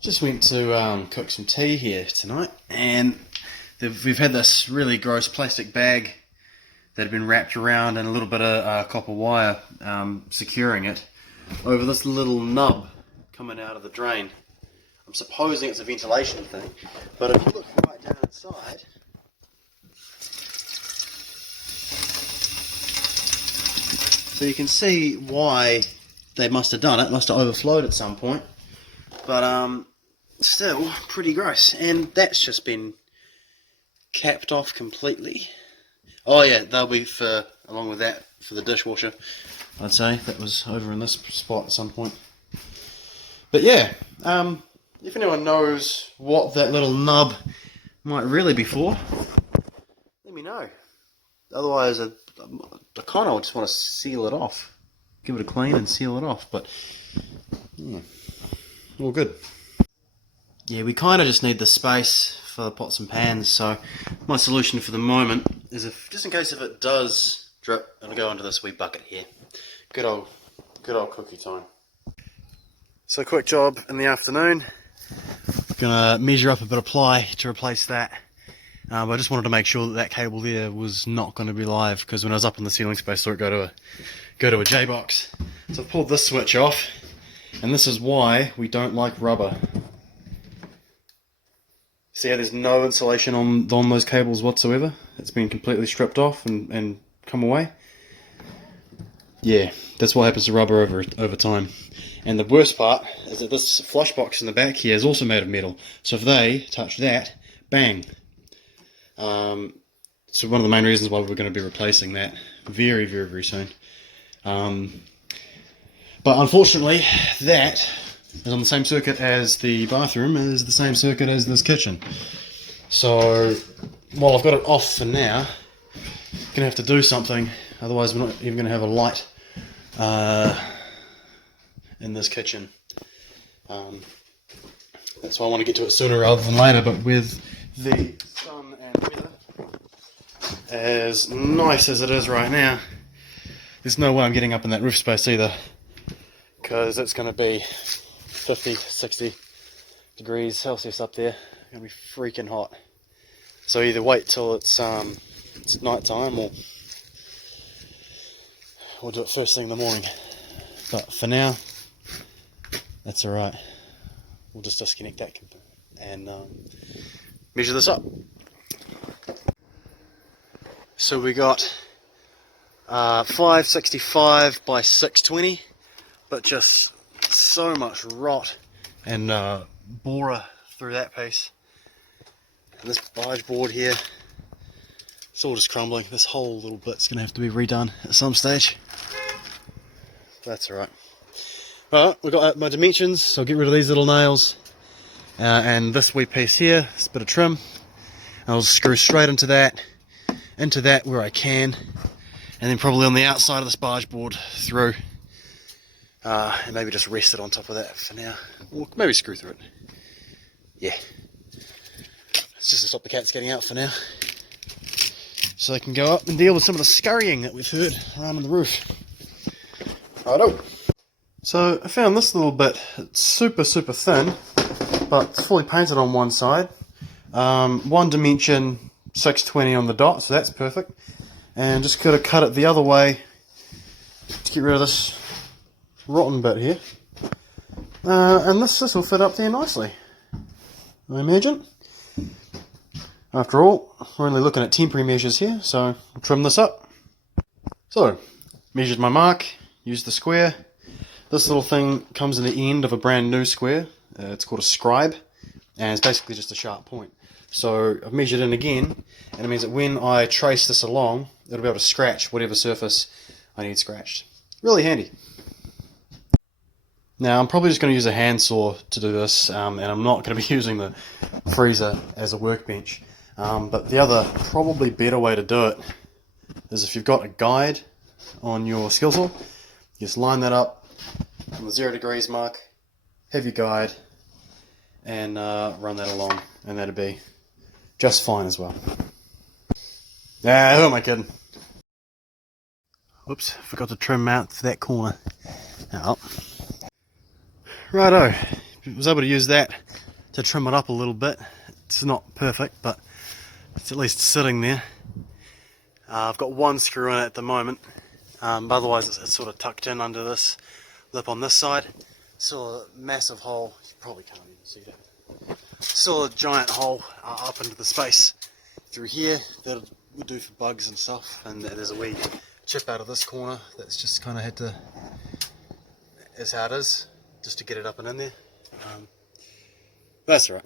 Just went to cook some tea here tonight, and we've had this really gross plastic bag that had been wrapped around and a little bit of copper wire securing it over this little nub coming out of the drain. I'm supposing it's a ventilation thing, but if you look right down inside, so you can see why they must have done it. It must have overflowed at some point, but still pretty gross. And that's just been capped off completely. Oh yeah, they'll be for, along with that, for the dishwasher, I'd say. That was over in this spot at some point. But yeah, if anyone knows what that little nub might really be for, let me know. Otherwise, I kind of just want to seal it off. Give it a clean and seal it off, but yeah, all good. Yeah, we kind of just need the space for the pots and pans, so my solution for the moment is, if just in case if it does drip, it'll go into this wee bucket here. Good old cookie time. So quick job in the afternoon. Gonna measure up a bit of ply to replace that. But I just wanted to make sure that that cable there was not going to be live, because when I was up in the ceiling space, I saw it go to a J-box. So I've pulled this switch off, and this is why we don't like rubber. See how there's no insulation on those cables whatsoever? It's been completely stripped off and come away. Yeah, that's what happens to rubber over time. And the worst part is that this flush box in the back here is also made of metal. So if they touch that, bang. So one of the main reasons why we're going to be replacing that very, very, very soon. But unfortunately, that is on the same circuit as the bathroom, is the same circuit as this kitchen. So while I've got it off for now, I'm going to have to do something, otherwise we're not even going to have a light in this kitchen. That's why I want to get to it sooner rather than later, but with the sun and weather as nice as it is right now, there's no way I'm getting up in that roof space either, because it's going to be 50, 60 degrees Celsius up there. It's going to be freaking hot. So either wait till it's night time, or we'll do it first thing in the morning. But for now, that's alright. We'll just disconnect that and measure this up. So we got 565 by 620, but just so much rot and borer through that piece. And this barge board here, it's all just crumbling. This whole little bit's going to have to be redone at some stage. That's alright. Alright, we've got my dimensions, so I'll get rid of these little nails. And this wee piece here, this bit of trim. And I'll screw straight into that where I can. And then probably on the outside of this barge board through. And maybe just rest it on top of that for now. Or maybe screw through it. Yeah. It's just to stop the cats getting out for now, so they can go up and deal with some of the scurrying that we've heard around on the roof. Righto. So I found this little bit. It's super, super thin, but it's fully painted on one side. One dimension, 620 on the dot, so that's perfect. And just got to cut it the other way to get rid of this rotten bit here. And this will fit up there nicely, I imagine. After all, we're only looking at temporary measures here, so I'll trim this up. So, measured my mark, used the square. This little thing comes in the end of a brand new square. It's called a scribe, and it's basically just a sharp point. So I've measured in again, and it means that when I trace this along, it'll be able to scratch whatever surface I need scratched. Really handy. Now I'm probably just going to use a handsaw to do this, and I'm not going to be using the freezer as a workbench. But the other, probably better way to do it is if you've got a guide on your skill saw, you just line that up on the 0 degrees mark, have your guide, and run that along, and that'll be just fine as well. Who am I kidding? Whoops, forgot to trim out for that corner. Oh. Righto, was able to use that to trim it up a little bit. It's not perfect, but it's at least sitting there. I've got one screw in it at the moment, but otherwise it's sort of tucked in under this lip on this side. Still a massive hole, you probably can't even see that. Still a giant hole up into the space through here that would do for bugs and stuff, and there's a wee chip out of this corner that's just kind of had to, is how it is, just to get it up and in there. That's right.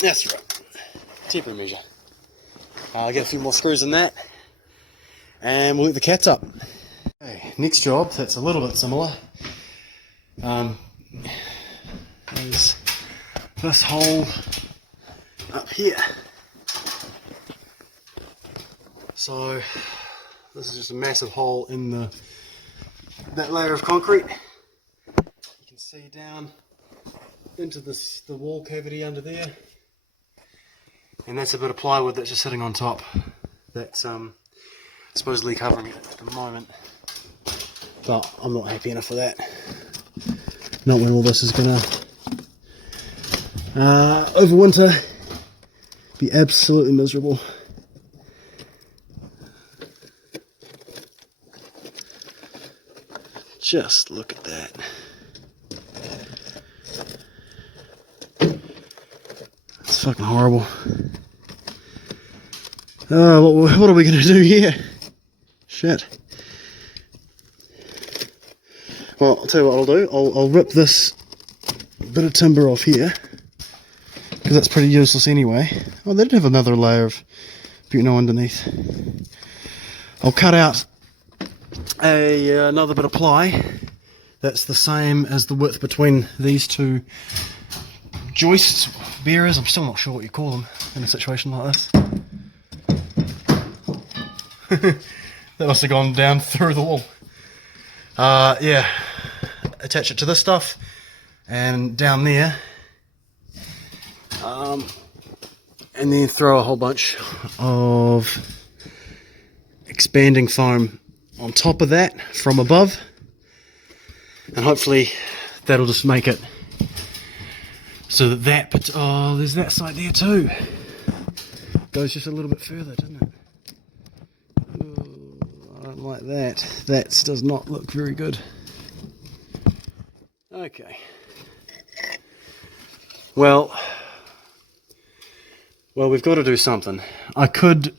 That's right. Temporary measure. I'll get a few more screws in that, and we'll hook the cats up. Okay, next job that's a little bit similar. Is this hole up here. So this is just a massive hole in that layer of concrete. You can see down into the wall cavity under there, and that's a bit of plywood that's just sitting on top. That's supposedly covering it at the moment, but I'm not happy enough for that. Not when all this is gonna overwinter, be absolutely miserable. Just look at that. It's fucking horrible. What are we gonna do here? Shit. Well, I'll tell you what I'll do. I'll rip this bit of timber off here, because that's pretty useless anyway. Oh, they did have another layer of butano underneath. I'll cut out another bit of ply that's the same as the width between these two joists, bearers. I'm still not sure what you call them in a situation like this. That must have gone down through the wall. Yeah, attach it to this stuff, and down there, and then throw a whole bunch of expanding foam on top of that from above, and hopefully that'll just make it so that oh, there's that side there too. Goes just a little bit further, doesn't it? I don't like that. That does not look very good. Okay. Well, we've got to do something. I could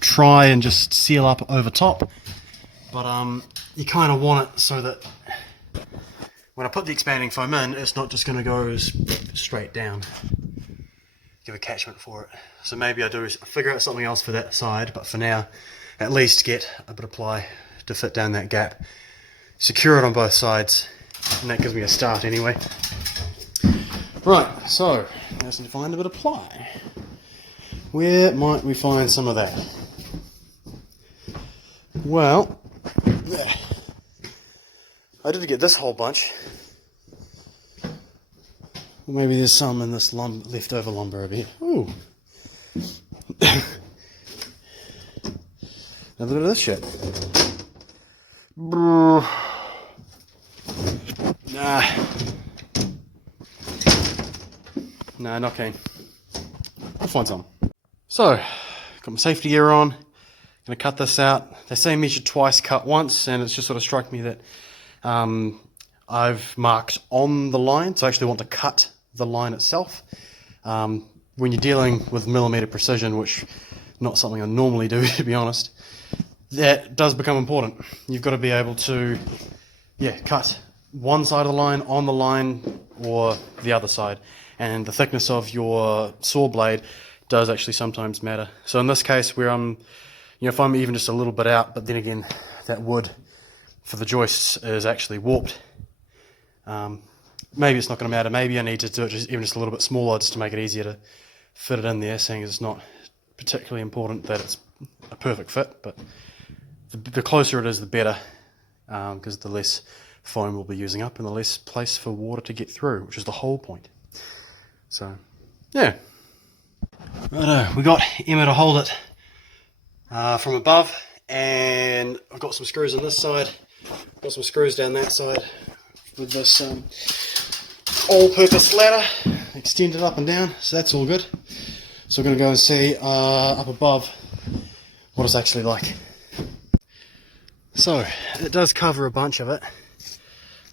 try and just seal up over top, but you kind of want it so that when I put the expanding foam in, it's not just going to go straight down. Give a catchment for it. So maybe I do figure out something else for that side, but for now, at least get a bit of ply to fit down that gap. Secure it on both sides, and that gives me a start anyway. Right, so I just need to find a bit of ply. Where might we find some of that? Well, I did get this whole bunch. Maybe there's some in this leftover lumber over here. Ooh. Have a look at this shit. Nah. Nah, not keen. I'll find some. So, got my safety gear on. Gonna cut this out. They say measure twice, cut once, and it's just sort of struck me that I've marked on the line, so I actually want to cut the line itself. When you're dealing with millimeter precision, which not something I normally do, to be honest, that does become important. You've got to be able to, cut one side of the line on the line or the other side, and the thickness of your saw blade does actually sometimes matter. So in this case, where if I'm even just a little bit out, but then again, that wood for the joists is actually warped. Maybe it's not going to matter. Maybe I need to do it even just a little bit smaller, just to make it easier to fit it in there, seeing as it's not particularly important that it's a perfect fit, but the closer it is, the better, because the less foam we'll be using up and the less place for water to get through, which is the whole point. So, yeah. Righto, we got Emma to hold it from above, and I've got some screws on this side, got some screws down that side with this all-purpose ladder, extended up and down, so that's all good. So we're going to go and see up above what it's actually like. So it does cover a bunch of it.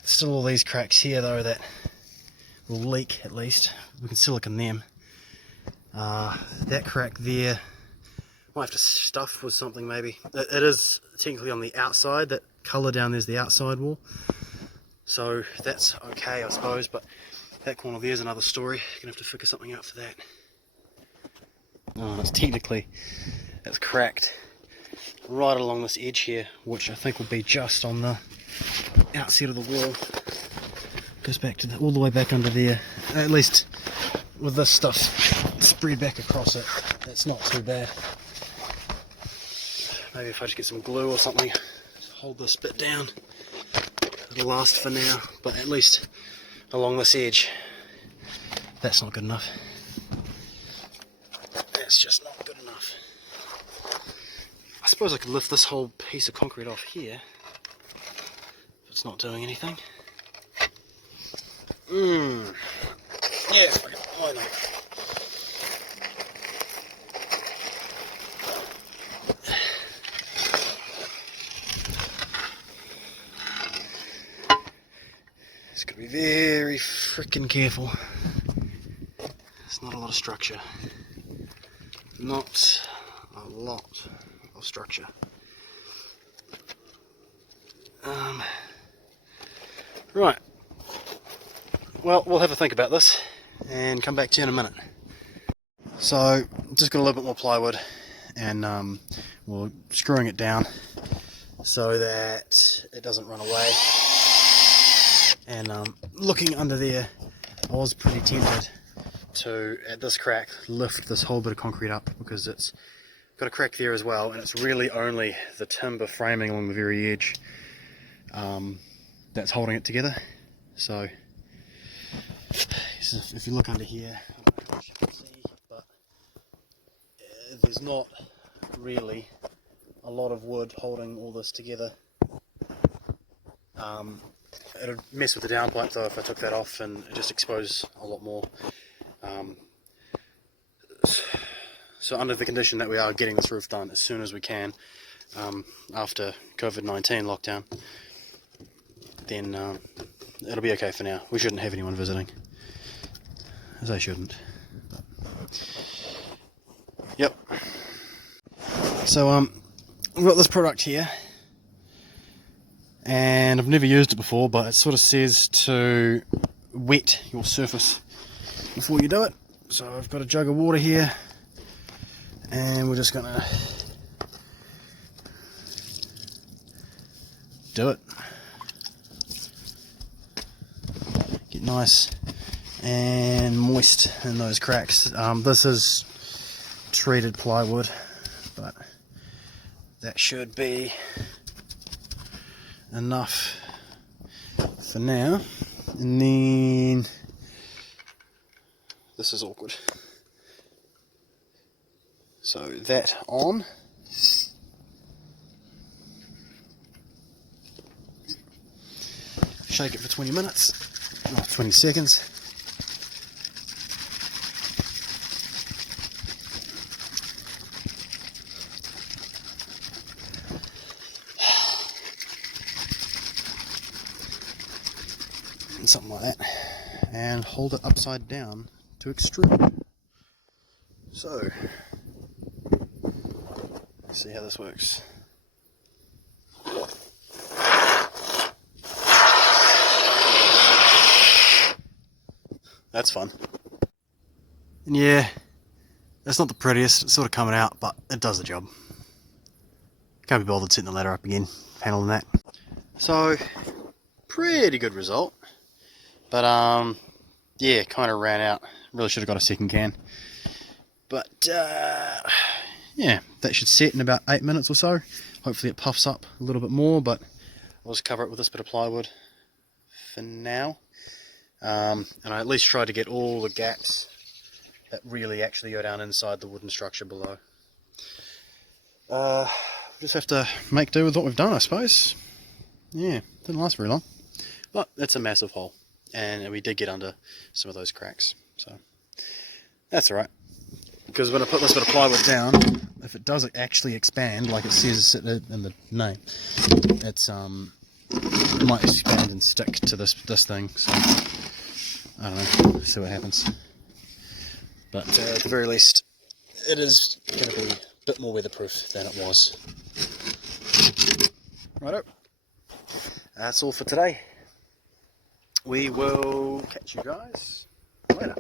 Still all these cracks here though that will leak at least. We can silicon them. That crack there, might have to stuff with something maybe. It is technically on the outside, that colour down there's the outside wall. So that's okay I suppose, but that corner there's another story. Gonna have to figure something out for that. Oh, it's cracked right along this edge here, which I think will be just on the outside of the wall. Goes back to all the way back under there. At least with this stuff spread back across it, it's not too bad. Maybe if I just get some glue or something, hold this bit down, it'll last for now, but at least along this edge, that's not good enough. That's just not good enough. I suppose I could lift this whole piece of concrete off here, if it's not doing anything. Yeah, why not? Just gotta be very freaking careful. There's not a lot of structure. Not a lot of structure. Right. Well, we'll have a think about this and come back to you in a minute. So, just got a little bit more plywood and we're screwing it down so that it doesn't run away. And looking under there, I was pretty tempted to, at this crack, lift this whole bit of concrete up because it's got a crack there as well, and it's really only the timber framing along the very edge that's holding it together. So if you look under here, I don't know if you can see, but there's not really a lot of wood holding all this together. It'll mess with the downpipe though if I took that off, and it just expose a lot more. So under the condition that we are getting this roof done as soon as we can, after COVID-19 lockdown, then it'll be okay for now. We shouldn't have anyone visiting, as they shouldn't. But, yep. So we've got this product here, and I've never used it before, but it sort of says to wet your surface before you do it. So I've got a jug of water here, and we're just gonna do it. Get nice and moist in those cracks. This is treated plywood, but that should be enough for now. And then this is awkward. So that on. Shake it for 20 minutes, or 20 seconds. And something like that. And hold it upside down to extrude. So, let's see how this works. That's fun. And yeah, it's not the prettiest, it's sort of coming out, but it does the job. Can't be bothered setting the ladder up again, handling that. So, pretty good result. But yeah, kind of ran out. Really should have got a second can. But yeah, that should set in about 8 minutes or so. Hopefully it puffs up a little bit more, but I'll just cover it with this bit of plywood for now. And I at least tried to get all the gaps that really actually go down inside the wooden structure below. Just have to make do with what we've done, I suppose. Yeah, didn't last very long. But it's a massive hole. and we did get under some of those cracks. So that's all right, because when I put this bit of plywood down, if it does actually expand like it says in the name, it's it might expand and stick to this thing. So I don't know, see what happens. But at the very least, it is going to be a bit more weatherproof than it was. Righto, that's all for today. We will catch you guys later.